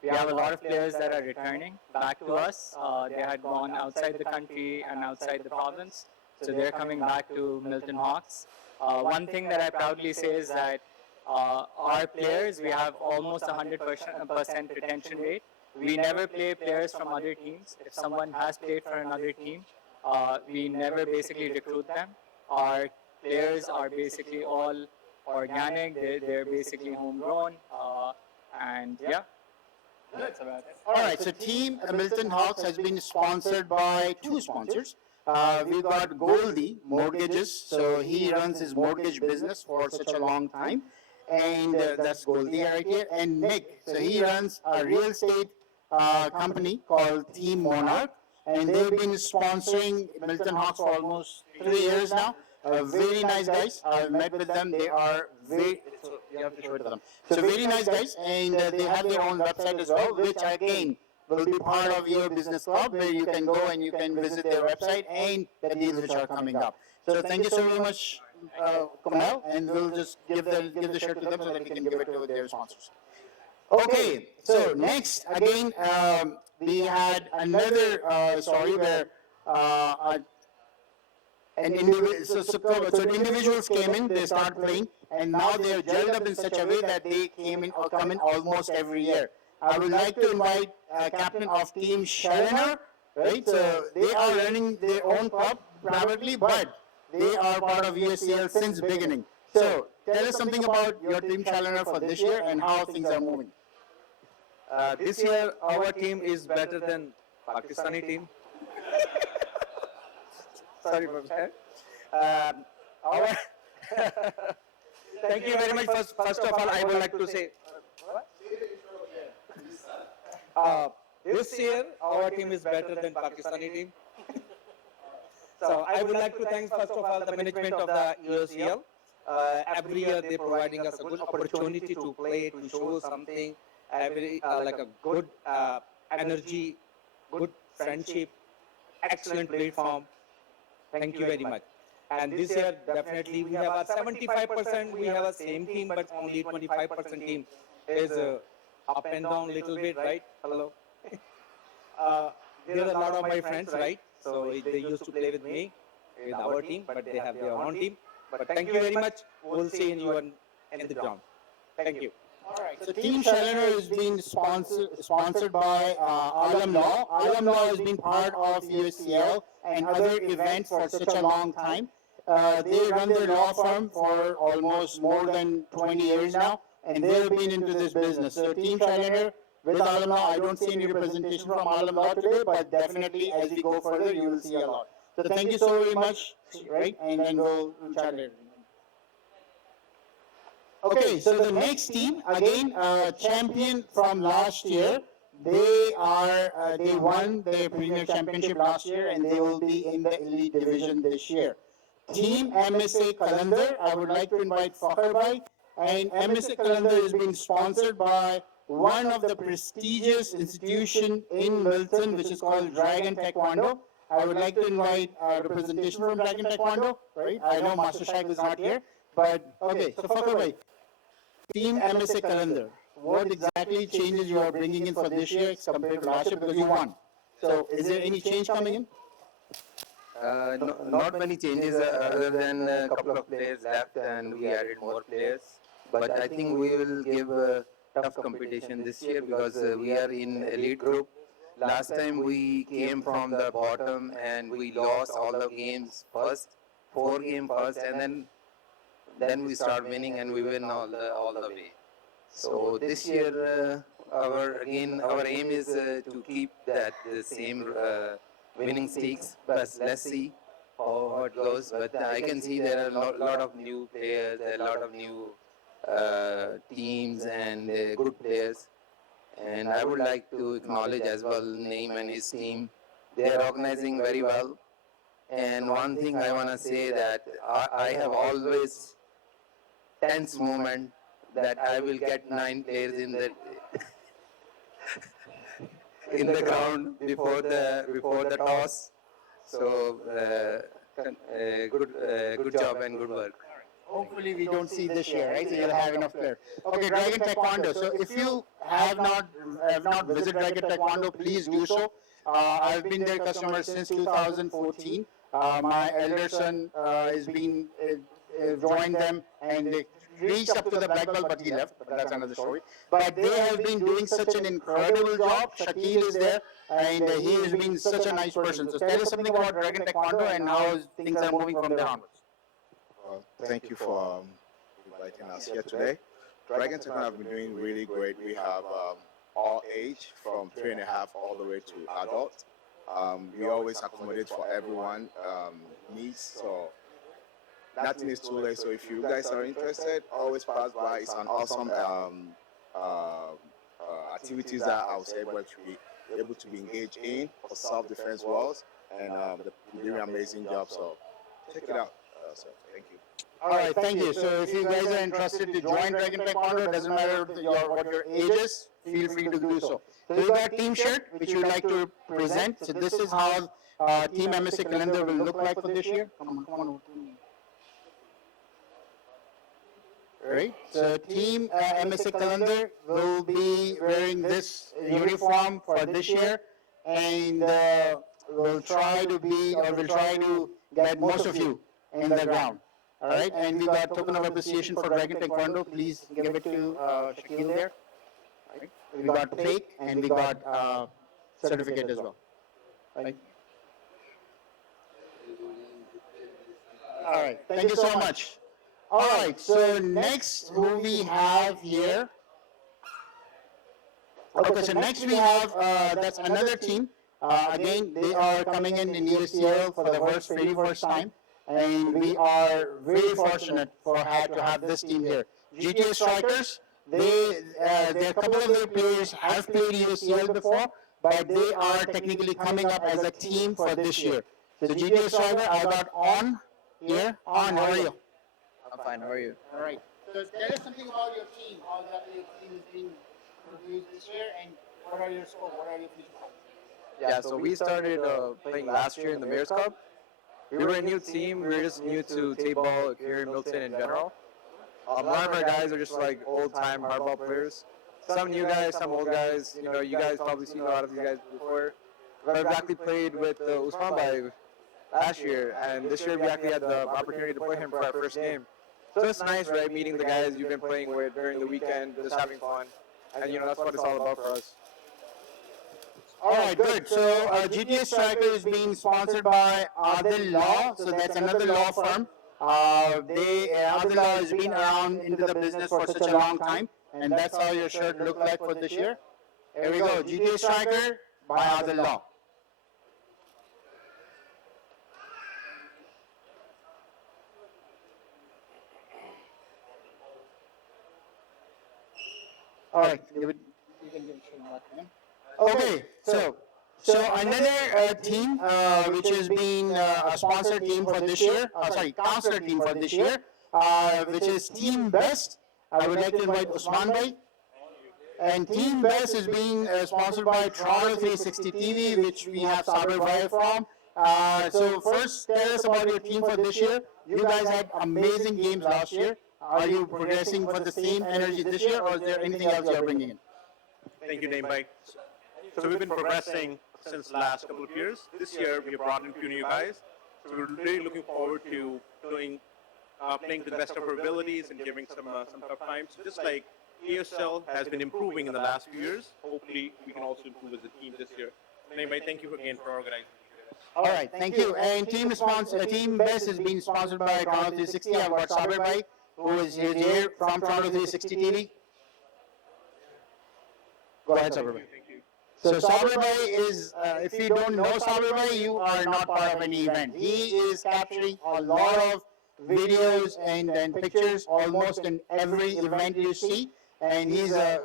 we have a lot of players that are returning back to us. They had gone outside the country and outside the province, so they're coming back to Milton Hawks. One thing that I proudly say is that our players, we have almost 100% retention rate. We never play players from other teams. If someone has played for another team, we never basically recruit them. Our players are basically all organic. They're basically homegrown, and yeah. That's about it. All right, so Team Milton Hawks has been sponsored by 2 sponsors. We've got Goldie Mortgages, so he runs his mortgage business for such a long time, and that's Goldie right here. And Nick, so he runs a real estate company called Team Monarch, and they've been sponsoring Milton Hawks for almost 3 years now. Very nice guys. I've met with them. They are very, so you have to show it to them. So very nice guys, and they have their own website as well, which again will be part of your business club, where you can go and you can visit their website and the deals which are coming up. So thank you so very much, Kamal, and we'll just give the shirt to them so that we can give it to their sponsors. Okay, so next again we had another story where individuals came in, they started playing, and now they are gelled up in such a way that they come in almost every year. I would like to invite captain of Team Shaliner, right? So they are running their own club privately, but they are part of EOSCL since beginning. So tell us something about your Team Shaliner for this year and how things are moving. This year our team is better than Pakistani team. Sorry for that. Thank you very much. First of all, I would like to say, this year our team is better than Pakistani team. So I would like to thank first of all the management of the EOSCL. Every year they're providing us a good opportunity to play, to show something, like a good energy, good friendship, excellent platform. Thank you very much. And this year, definitely, we have a 75%, we have a same team, but only 25% team is up and down a little bit, right? Hello. There are a lot of my friends, right? So they used to play with me, with our team, but they have their own team. But thank you very much. We'll see you in the ground. Thank you. All right. So Team Shaliner is being sponsored by Alam Law. Alam Law has been part of EOSCL and other events for such a long time. They run their law firm for almost more than 20 years now, and they've been into this business. So Team Shaliner with Alam Law, I don't see any representation from Alam Law today, but definitely as we go further, you will see a lot. So thank you so very much, right? And then we'll chat later. Okay, so the next team, again, champion from last year. They won their premier championship last year, and they will be in the elite division this year. Team MSA Kalandar, I would like to invite Fakhar Bhai, and MSA Kalandar is being sponsored by one of the prestigious institution in Milton, which is called Dragon Taekwondo. I would like to invite representation from Dragon Taekwondo, right? I know Master Shaikh is not here, but okay, so Fakhar Bhai, Team MSA Kalandar, what exactly changes you are bringing in for this year compared to last year, because you won? So is there any change coming in? Not many changes other than a couple of players left and we added more players. But I think we will give a tough competition this year because we are in elite group. Last time we came from the bottom and we lost all the games first, 4 game first, and then we start winning and we win all the way. So this year, our aim is to keep that the same winning streaks. But let's see how it goes. But I can see there are a lot of new players, there are a lot of new teams and good players. And I would like to acknowledge as well Naeem and his team. They are organizing very well. And one thing I want to say that I have always tense moment that I will get 9 players in the ground before the toss. So good job and good work. Hopefully we don't see this year, right? So you'll have enough players. Okay, Dragon Taekwondo. So if you have not visited Dragon Taekwondo, please do so. I've been their customer since 2014. My elder son has been joined them, and they reached up to the black belt, but he left. But that's another story. But they have been doing such an incredible job. Shakil is there, and he has been such a nice person. So tell us something about Dragon Taekwondo and how things are moving from there onwards. Thank you for inviting us here today. Dragon Taekwondo have been doing really great. We have all age from 3.5 all the way to adult. We always accommodate for everyone needs, so nothing is too late. So if you guys are interested, always pass by. It's an awesome activities that I was able to be engaged in for self-defense walls, and they're doing an amazing job. So check it out. So thank you. All right, thank you. So if you guys are interested to join Dragon Taekwondo, it doesn't matter what your age is, feel free to do so. So we got a team shirt, which we'd like to present. So this is how Team MSA calendar will look like for this year. Come on. Right. So Team MSA calendar will be wearing this uniform for this year, and we'll try to get most of you in the ground. All right, and we got token of appreciation for Dragon Taekwondo. Please give it to Shakil there. Right. We got plate and we got certificate as well. Right. All right, thank you so much. All right, so next who we have here. Okay, so next we have, that's another team. Again, they are coming in EOSCL for the very first time. And we are very fortunate to have this team here. GTA Strikers, a couple of their players have played EOSCL before, but they are technically coming up as a team for this year. So GTA Striker, I got On here. On, how are you? I'm fine, how are you? All right. So tell us something about your team, how your team is being produced this year, and what are your scopes, what are your future plans? Yeah, so we started playing last year in the Mayor's Cup. We were a new team. We were just new to T-ball here in Milton in general. A lot of our guys are just like old-time hardball players. Some new guys, some old guys. You know, you guys probably seen a lot of these guys before. But I've actually played with Usman Bhai last year, and this year we actually had the opportunity to play him for our first game. So it's nice, right, meeting the guys you've been playing with during the weekend, just having fun. And, you know, that's what it's all about for us. All right, good. So GTA Striker is being sponsored by Adil Law. So that's another law firm. Adil Law has been around into the business for such a long time, and that's how your shirt looked like for this year. Here we go, GTA Striker by Adil Law. All right, David, you can give it. Okay, so another team which has been a sponsored team for this year, counselor team for this year, which is Team Best. I would like to invite Usman Bhai. And Team Best is being sponsored by Toronto 360 TV, which we have Saber Bhai from. So first, tell us about your team for this year. You guys had amazing games last year. Are you progressing for the same energy this year, or is there anything else you are bringing in? Thank you, Naeem Bhai. So we've been progressing since the last couple of years. This year we have brought in a few new guys. So we're really looking forward to playing to the best of our abilities and giving some tough times. So just like EOSCL has been improving in the last few years, hopefully we can also improve as a team this year. Naim bhai, thank you again for organizing. All right, thank you. And Team Best is being sponsored by Toronto 360. I've got Saber Bhai, who is here from Toronto 360 TV. Go ahead, Saber Bhai. So Saber Bhai is, if you don't know Saber Bhai, you are not part of any event. He is capturing a lot of videos and pictures almost in every event you see, and he's a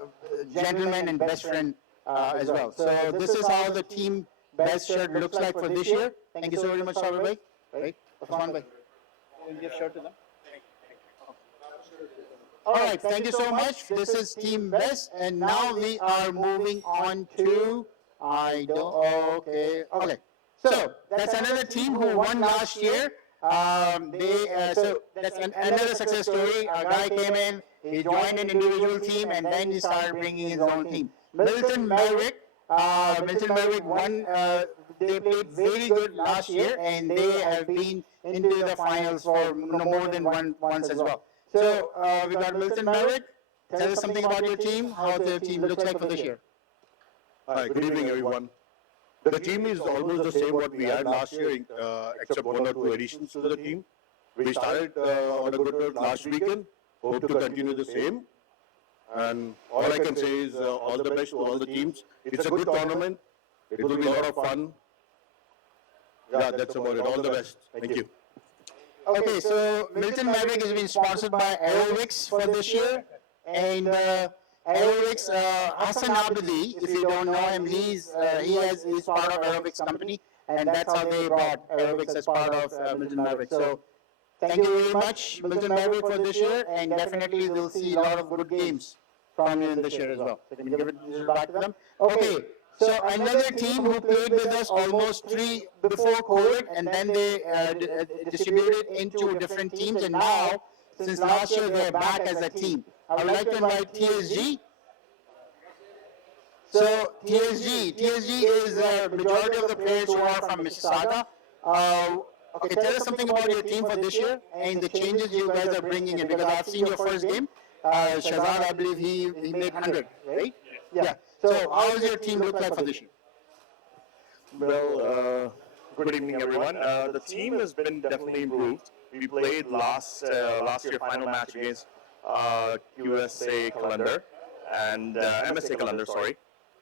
gentleman and best friend as well. So this is how the Team Best shirt looks like for this year. Thank you so very much, Saber Bhai. Right, Osman Bhai. We'll give shirt to them. All right, thank you so much. This is Team Best, and now we are moving on to, okay. So that's another team who won last year. So that's another success story. A guy came in, he joined an individual team, and then he started bringing his own team. Milton Maverick won. They played very good last year, and they have been into the finals for more than once as well. So we got Milton Maverick. Tell us something about your team, how the team looks like for this year. Hi, good evening, everyone. The team is almost the same what we had last year, except one or two additions to the team. We started on a good note last weekend. Hope to continue the same. And all I can say is all the best to all the teams. It's a good tournament. It will be a lot of fun. Yeah, that's about it. All the best. Thank you. Okay, so Milton Maverick has been sponsored by Aerovix for this year, and Aerovix, Hassan Abdi, if you don't know him, he's part of Aerovix company, and that's how they brought Aerovix as part of Milton Maverick. So thank you very much, Milton Maverick, for this year, and definitely we'll see a lot of good games from you in this year as well. So can you give it back to them? Okay. So another team who played with us almost before COVID, and then they distributed into different teams, and now, since last year, they're back as a team. I would like to invite TSG. So TSG is the majority of the players who are from Mississauga. Okay, tell us something about your team for this year and the changes you guys are bringing in, because I've seen your first game. Shazad, I believe he made 100, right? Yeah. So how does your team look like for this year? Well, good evening, everyone. The team has been definitely improved. We played last year final match against USA Calendar and MSA Calendar, sorry,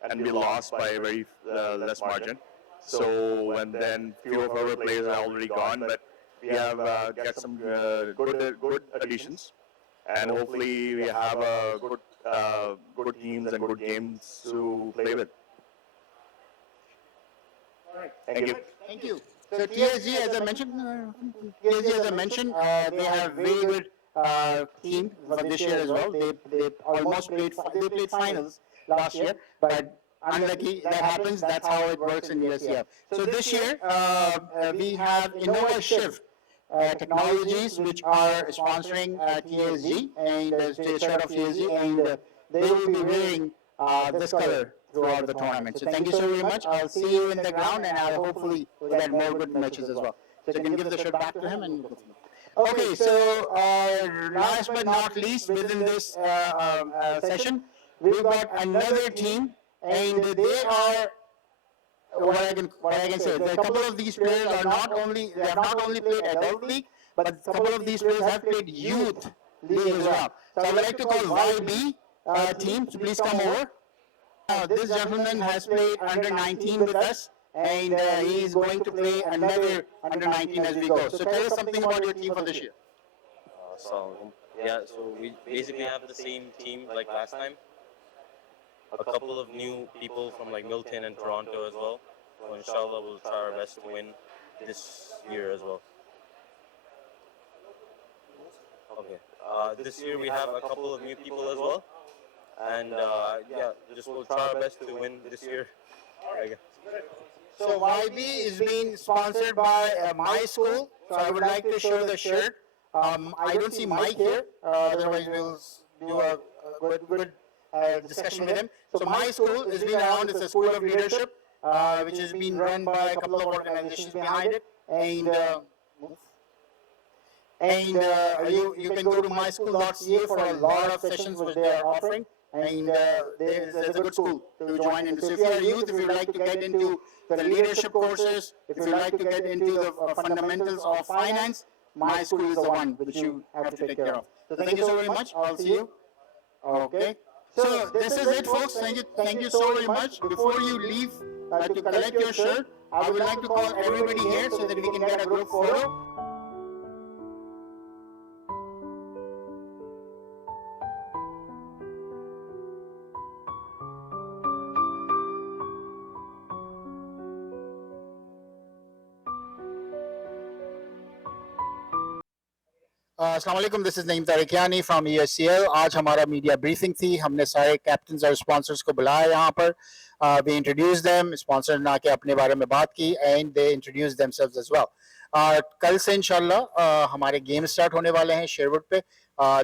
and we lost by a very less margin. So, and then few of our players are already gone, but we have got some good additions, and hopefully we have a good teams and good games to play with. Thank you. Thank you. So TSG, as I mentioned, they have very good team for this year as well. They almost played finals last year, but unlucky that happens. That's how it works in USCF. So this year we have Innova Shift Technologies, which are sponsoring TSG and the shirt of TSG, and they will be wearing this color throughout the tournament. So thank you so very much. I'll see you in the ground, and I'll hopefully get more good matches as well. So you can give the shirt back to him. And okay, so last but not least, within this session, we've got another team, and they are what I can say. A couple of these players have not only played adult league, but a couple of these players have played youth league as well. So I would like to call YB team. So please come over. This gentleman has played under 19 with us, and he is going to play another under 19 as we go. So tell us something about your team for this year. So we basically have the same team like last time. A couple of new people from like Milton and Toronto as well. So inshallah, we'll try our best to win this year as well. Okay. This year we have a couple of new people as well. And just we'll try our best to win this year. So YB is being sponsored by my school. So I would like to show the shirt. I don't see Mike here. Otherwise, we'll do a good discussion with him. So my school has been around. It's a school of leadership, which has been run by a couple of organizations behind it. And you can go to myschool.ca for a lot of sessions which they are offering. and there's a good school to join into. So if you're a youth, if you'd like to get into the leadership courses, if you'd like to get into the fundamentals of finance, my school is the one which you have to take care of. So thank you so very much. I'll see you. Okay. So this is it, folks. Thank you so very much. Before you leave to collect your shirt, I would like to call everybody here so that we can get a group photo. अस्सलाम वालेकुम, this is Naeem Tarikiyani from EOSCL। आज हमारा media briefing थी। हमने सारे captains और sponsors को बुलाया यहाँ पर। वी इंट्रोड्यूस देम, स्पॉन्सर ने आके अपने बारे में बात की and they introduce themselves as well. कल से इंशाल्लाह हमारे गेम स्टार्ट होने वाले हैं शेरवुड पे।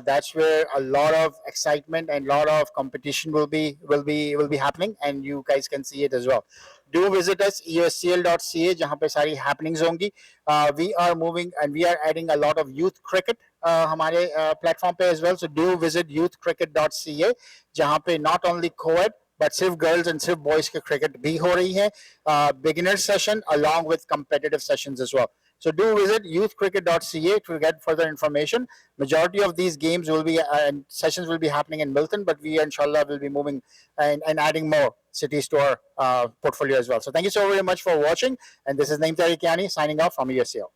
That's where a lot of excitement and lot of competition will be happening, and you guys can see it as well. Do visit us EOSCL.ca जहाँ पे सारी happenings होंगी. We are moving and we are adding a lot of youth cricket हमारे platform पे as well. So do visit youthcricket.ca जहाँ पे not only co-ed but सिर्फ girls and सिर्फ boys के cricket भी हो रही है. Beginner session along with competitive sessions as well. So do visit youthcricket.ca to get further information. Majority of these games will be and sessions will be happening in Milton, but we inshallah will be moving and adding more cities to our portfolio as well. So thank you so very much for watching, and this is Naeem Tarikiani signing off from EOSCL.